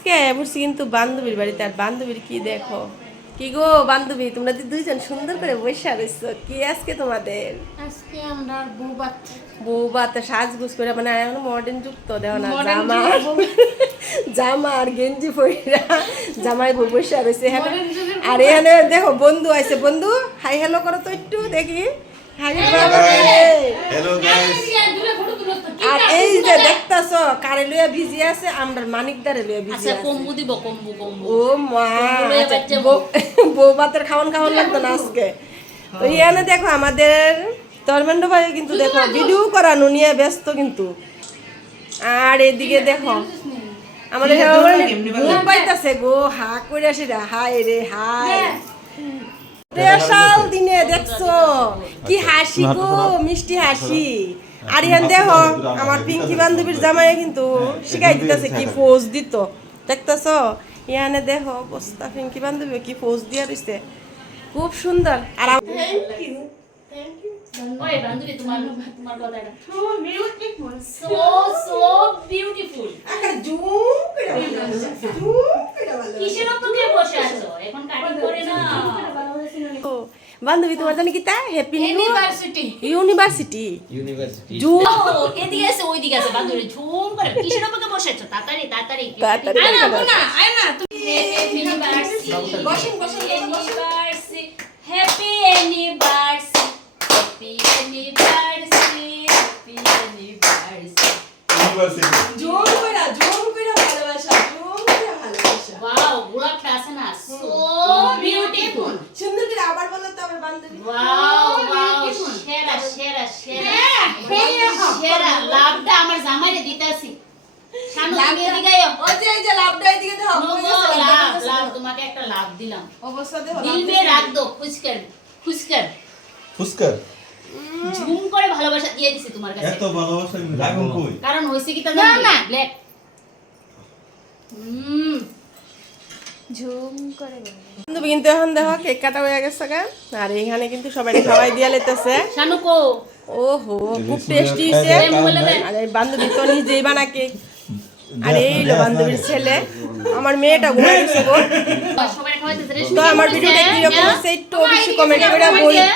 আজকে বসছি কিন্তু বান্ধবীর বাড়িতে। আর বান্ধবীর কি দেখো, কি গো বান্ধবী, তোমরা দুইজন সুন্দর করে বসে রয়েছো। কি আজকে তোমাদের? আজকে আমরা বউ বাত সাজগুজ করে, মানে মডার্ন যুক্ত দেও না, জামা জামা আর গেঞ্জি পইরা জামাই বউ বসে রয়েছে। আর এখানে দেখো বন্ধু আছে, বন্ধু হাই হ্যালো করো তো একটু দেখি। Hi hello guys. আর এই যে দেখতাছো কারে লইয়া বিজি আছে, আমরা মানিকদারে লইয়া বিজি আচ্ছা আছে। কম্বু দিব কম্বু। ও মা, বউ ভাতের খাওয়ান লাগতো না আজকে। তো এখানে দেখো আমাদের ধর্মেন্দ্র ভাই কিন্তু দেখো ভিডিও করানো নিয়ে ব্যস্ত কিন্তু। আর এদিকে দেখো আমাদের ঘুম পাইতাছে গো, হা করে আসি রে, হাই রে হাই। স্পেশাল দিনে দেখছো কি হাসি গো, মিষ্টি হাসি। আর ইয়ান দেখো আমার পিঙ্কি বান্ধবীর জামাই কিন্তু শিখাই দিতেছে কি পোজ দিত, দেখতেছো? ইয়ানে দেখো অবস্থা, পিঙ্কি বান্ধবী কি পোজ দিয়া রইছে, খুব সুন্দর। আর ওই বান্ধবী তোমার কথাটা সো বিউটিফুল। কিসের উপরে বসে আছো এখন? কাটিং করে না বান্ধবী তোমার জানি কি তা হ্যাপি ইউনিভার্সিটি ইউনিভার্সিটি এদিকে আছে ওইদিকে আছে বান্ধবী ঝুম করে কিসের উপরে বসে আছো? তাড়াতাড়ি তাড়াতাড়ি তাড়াতাড়ি আয় না তুমি university happy anniversary happy anniversary happy anniversary wow গোলাপটা আছে না সো বিউটিফুল। সুন্দর করে আবার বলো তো আমার বান্ধবী। ওয়াও ওয়াও সেরা সেরা সেরা সেরা লাভটা আমার জামাইরে দিতাছি। শানু তুমি এদিকে আয়। ওই যে এই যে লাভটা এদিকে দাও। লাভ লাভ তোমাকে একটা লাভ দিলাম। অবস্থা দেখো দিল মে রাখ দো খুশকর খুশকর ফুসকার ঝুম করে ভালোবাসা দিয়ে দিছি তোমার কাছে। এত ভালোবাসা আমি রাখুন কই? কারণ হইছে কি তা জানো না ব্ল্যাক ঝুম করে বান্ধবী কিন্তু এখন দেখো কেক কাটা হয়ে গেছে গা। আর এখানে কিন্তু সবাই খাওয়াই দিয়া লেতেছে। শানু কো ওহো খুব টেস্টি হইছে। আর এই বান্ধবী তো নিজেই বানা কেক। আর এই হলো বান্ধবীর ছেলে, আমার মেয়েটা ঘুমাই গেছে গো। সবাই খাওয়াইতেছে রে। তো আমার ভিডিওটা কি রকম হইছে একটু অবশ্যই কমেন্ট করে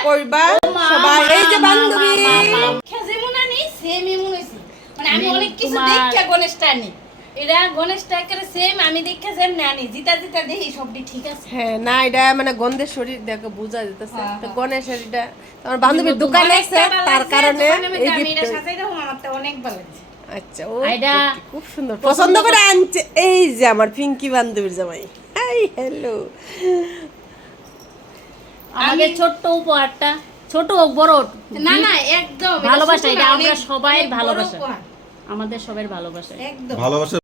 কইবা সবাই। এই যে বান্ধবী যেমন আনি সেম এমন হইছে, মানে আমি অনেক কিছু দেখা গণেশটা আনি, এরা গণেশটা করে সেম আমি দেখা সেম না আনি, জিতা জিতা দেখি সবটি ঠিক আছে। হ্যাঁ না, এটা মানে গন্ধের শরীর দেখো বোঝা যেতেছে। তো গণেশের এটা আমার বান্ধবীর দোকানে আছে, তার কারণে এই আমি এটা গিফট। সাজাই রাখুন, আমার তো অনেক ভালো লাগছে। আচ্ছা ও এটা খুব সুন্দর পছন্দ করে আনছে। এই যে আমার পিঙ্কি বান্ধবীর জামাই। Hi hello. আমাদের ছোট্ট উপহারটা, ছোট হোক বড় হোক, না না একদম ভালোবাসা, এটা এটা আমরা অনেক সবাই বড় ভালোবাসা, উপহার। আমাদের সবার ভালোবাসা। একদম ভালোবাসা